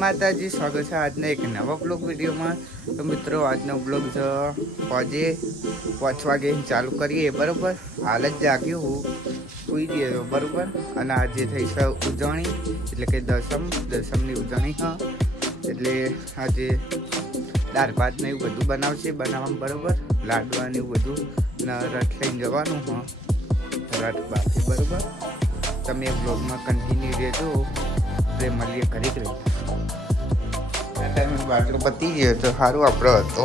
માતાજી, સ્વાગત છે આજના એક નવા બ્લોગ વિડીયોમાં. તો મિત્રો, આજનો બ્લોગ જ પહોંચે પાંચ વાગે ચાલુ કરીએ, બરાબર? હાલ જ જાગ્યો હું. સુઈ ગયો, બરાબર? અને આજે થઈ છે ઉજવણી, એટલે કે દસમ, દસમની ઉજવણી, હા. એટલે આજે દાળ ભાત ને એવું બધું બનાવશે બનાવવામાં બરાબર? લાડવા ને એવું બધું. ને રથ લઈને જવાનું, હા. રથ બાકી બરાબર? તમે બ્લોગમાં કન્ટિન્યુ રહેજો. આપણે મળીએ કરી જ ટાઈમે બાટલો પતી ગયો તો સારું આપણો હતો.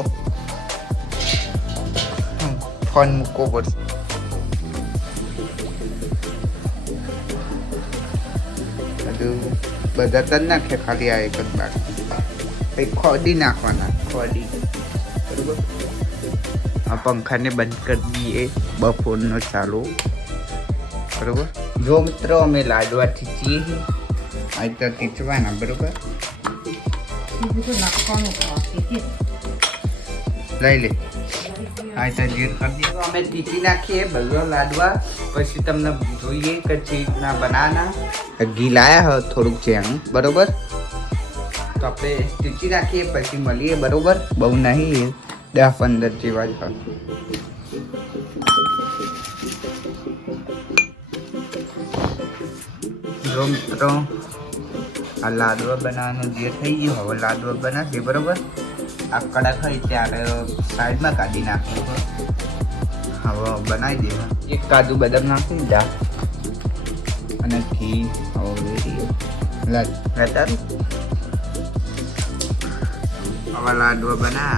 ફોન મૂકવો પડશે. બધું બધા તજ નાખે ખાલી આ એક જ બાટલો ખોડી નાખવાના. ખોડી બરોબર આ પંખાને બંધ કરી દઈએ બપોરનો ચાલુ. બરોબર? જો મિત્રો અમે લાડવા ખીચીએ છીએ. આ તો ખીચવાના બરોબર? બીજું નાખવાનું લઈ લે. આ તો જીર કરી દીધું અમે ખીચી નાખીએ બધો લાડવા. પછી તમને જોઈએ કે ચીજના બનાના. ઘી લાયા હોય થોડુંક છે એનું બરોબર? તો આપણે ખીચી નાખીએ પછી મળીએ બરોબર? બહુ નહીં દસ પંદર જેવા જ જો મિત્રો આ લાડવા બનાવવાનું જે થઈ ગયું, હવે લાડવા બનાવશે બરોબર? આ કડક હોય ત્યારે સાઈડમાં કાઢી નાખ્યું હવે બનાવી દે એક કાજુ બદામ નાખી દીધા અને ઘી હવે લેતા હવે લાડવા બના.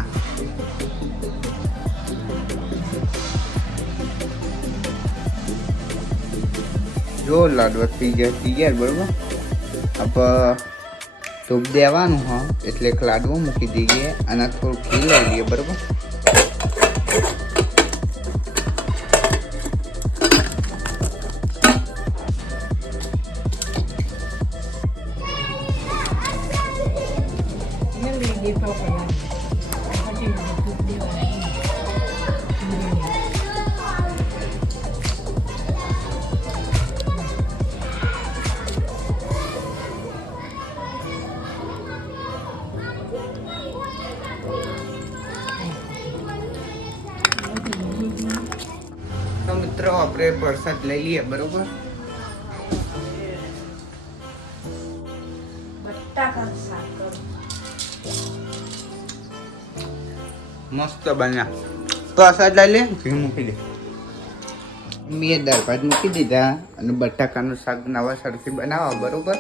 જો લાડવા થઈ ગયા થઈ ગયા બરોબર? આપ ધૂપ દેવાનું હા. એટલે લાડવો મૂકી દઈએ અને થોડું ઘી લઈ લઈએ બરોબર? આપણે પ્રસાદ લઈ લઈએ બરોબર? બટાકાનું શાક. કરું મસ્ત બન્યા. પ્રસાદ લઈ લે. ઘી મૂકી દે. મેં દાળ ભાત મૂકી દીધા અને બટાકાનું શાક નવા સરથી બનાવવા બરોબર?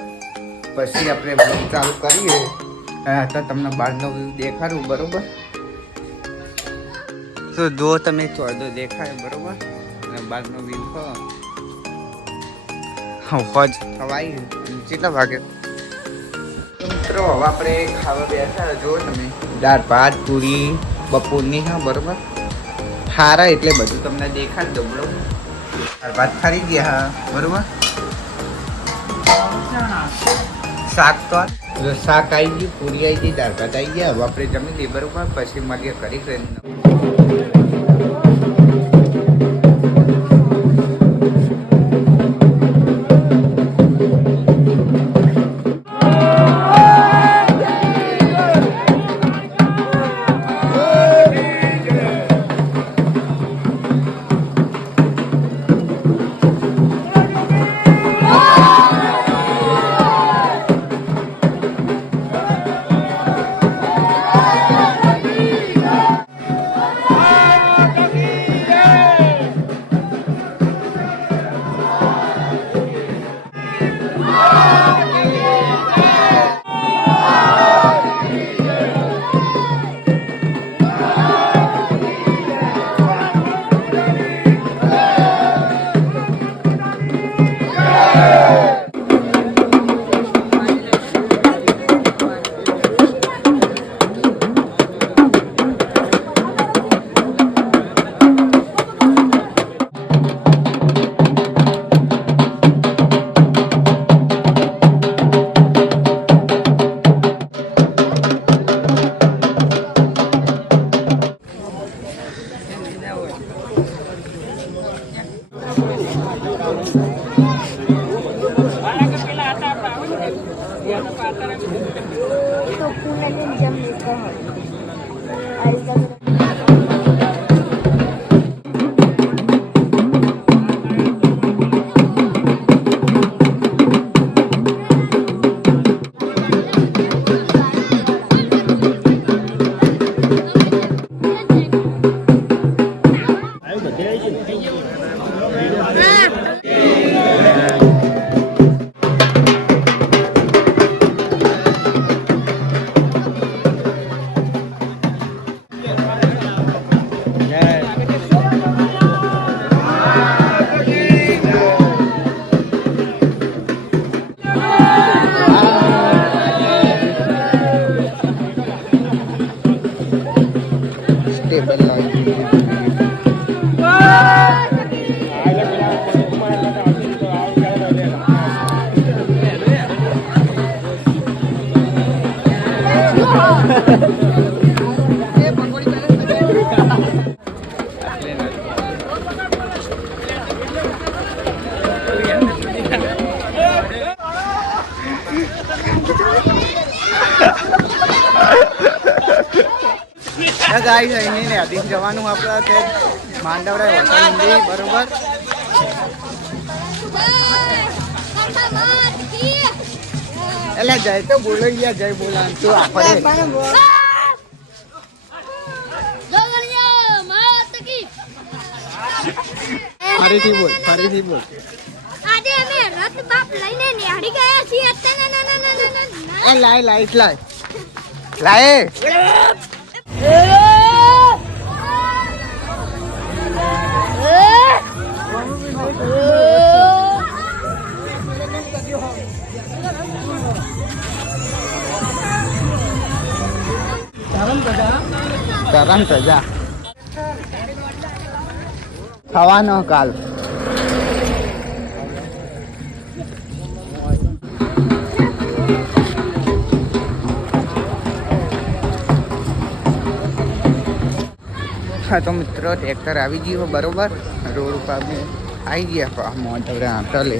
પછી આપણે બ્લોગ ચાલુ કરીએ. અને તો તમને બહારનો વ્યૂ દેખાડું બરોબર? તો જો તમે ચોરદો દેખાય બરોબર? બહારનો વ્યૂ હો. હોજ ખવાય કેટલા વાગે? મિત્રો હવે આપણે ખાવા બેઠા જો તમે. દાળ ભાત પૂરી બપોરની હા બરોબર. હારા એટલે બધું તમને દેખાડ દો બરોબર. દાળ ભાત ખારી ગયા હા બરોબર. શાક તો શાક આવી ગયું પૂરી આવી ગઈ દાળ ભાત આવી ગયા. હવે આપણે જમી લઈએ બરોબર. પછી મળીએ કરી કરીને ગાઈસ અહીંને અધીન જવાનું આપણે તે માંડવરાય હોટલ બરોબર? એટલે જય તો બોલો ગયા જય બોલા તું આપણે. ફરીથી બોલ ફરીથી બોલ. આજે અમે રથ બાપ લઈને નિહાળી ગયા છીએ. ના ના ના ના ના લાય લાઈટ લાય. લાય. તરંત જા થવાનો કાલ હા, તો મિત્રો ટ્રેક્ટર આવી ગયું બરોબર? રોડ ઉપર અમે આવી ગયા મોઢવડા તલે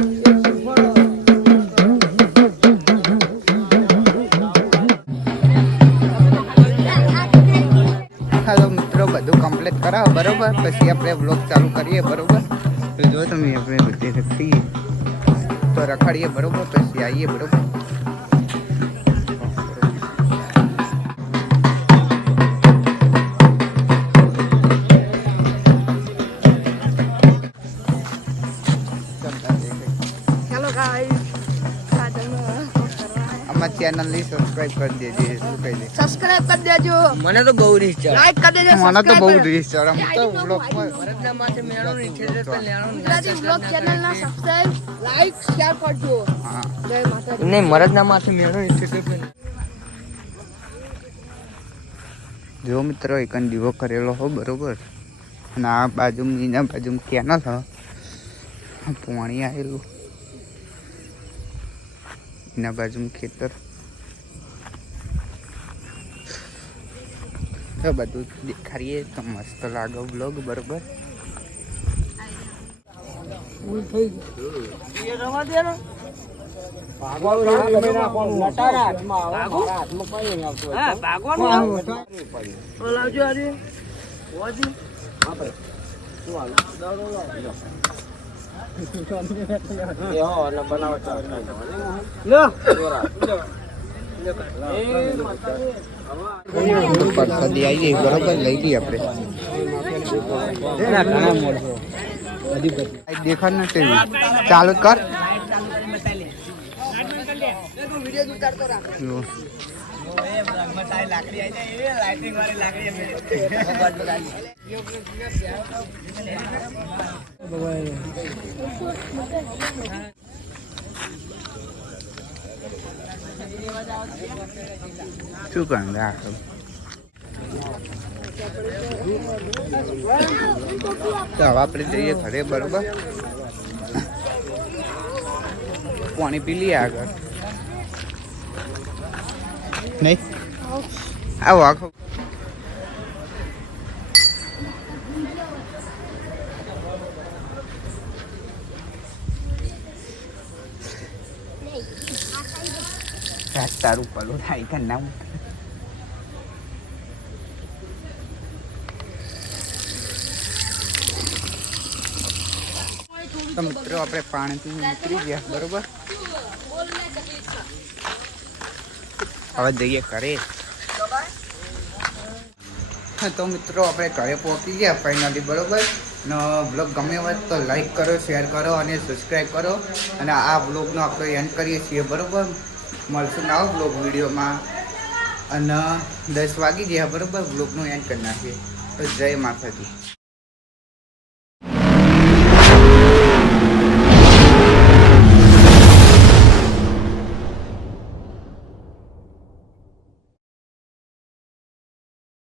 બધું કરાવો બરોબર? પછી આપણે બ્લોગ ચાલુ કરીએ બરોબર? તો જો તમે આપણે બધી રખડીએ. તો રખાડીએ બરોબર? પછી આવીએ બરોબર? ચાલો ગાઈસ સાધન સબસ્ક્રાઇબ કરી દેજે શું કહી દે. સબસ્ક્રાઇબ કરી દેજો. મને તો બહુ રીચ ચડે લાઈક કરી દેજો મને તો બહુ રીસ ચડે હું તો બ્લોગમાં મરદના માથે મેળો નહીં છે એટલે લેણો ગુજરાતી બ્લોગ ચેનલ ના સબસ્ક્રાઇબ લાઈક શેર કરજો. હા. જય માતાજી. નહીં મરદના માથે મેળો નહીં છે જો મિત્રો એક દીવો કરેલો હો બરોબર? અને આ બાજુ એના બાજુ કેનલ હ પાણી આવેલું. એના બાજુ ખેતર. તો બધું દેખાડીએ તો મસ્ત લાગે બ્લોગ બરોબર હા પરસાદી આવી ગઈ બરોબર લઈ ગઈ આપણે દેખાડ નથી ચાલુ કર જો. શું કામ રાખો તો હવે આપણે જઈએ ઘરે બરોબર? પાણી પી લઈએ આગળ. નહીં? આવો આખો. તારું પલું થાય કે ના મિત્રો આપણે પાણીથી નીકળી ગયા બરોબર હવે જઈએ ઘરે તો મિત્રો આપણે ઘરે પહોંચી ગયા ફાઇનલી બરોબર ને બ્લોગ ગમે હોય તો લાઈક કરો શેર કરો, અને સબસ્ક્રાઈબ કરો. અને આ બ્લોગનો આપણે એન્ડ કરીએ છીએ, બરોબર? મળશું નવા બ્લોગ વિડીયોમાં. અને દસ વાગી ગયા, બરાબર? બ્લોગનું એન્ડ કરી નાખીએ. તો જય માતાજી.